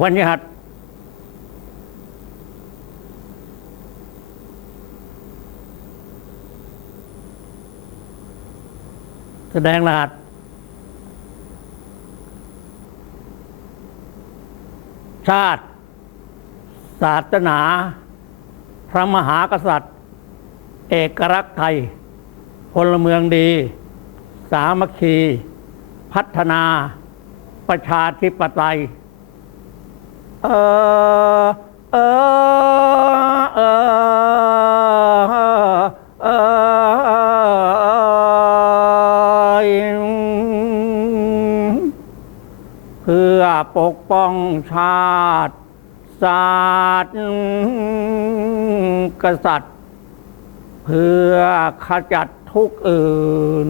วันนี้หัดแสดงรหัสชาติ ศาสนา พระมหากษัตริย์ เอกรักษ์ไทย พลเมืองดี สามัคคี พัฒนา ประชาธิปไตย เออเออเออเออเพื่อปกป้องชาติศาสตร์กษัตริย์ เพื่อขจัดทุกข์อื่น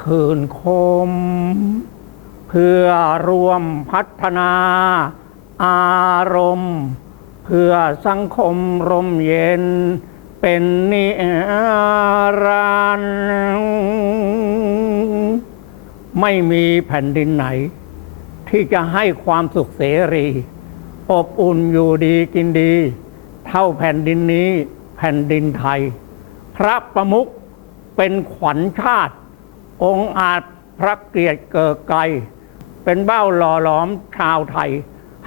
คืนคม เพื่อรวมพัฒนา อารมณ์ เพื่อสังคมร่มเย็น เป็นนิรันดร์ไม่มีแผ่นดินไหน ที่จะให้ความสุขเสรี อบอุ่นอยู่ดีกินดี เท่าแผ่นดินนี้แผ่นดินไทย พระประมุขเป็นขวัญชาติ องค์อาจพระเกียรติเกิดไกล เป็นเบ้าหล่อหลอมชาวไทย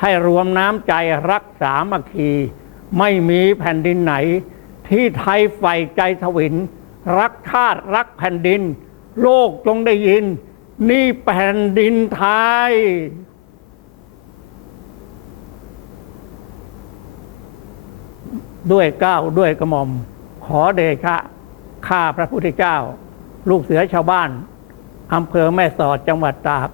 ให้รวมน้ำใจรักษามัคคี ไม่มีแผ่นดินไหน ที่ไทยใฝ่ใจทวิน รักชาติรักแผ่นดิน โลกจงได้ยิน นี่แผ่นดินไทยด้วยเกล้าวด้วยกระหม่อม ขอเดชะข้าพระพุทธเจ้า ลูกเสือชาวบ้านอำเภอแม่สอดจังหวัดตาก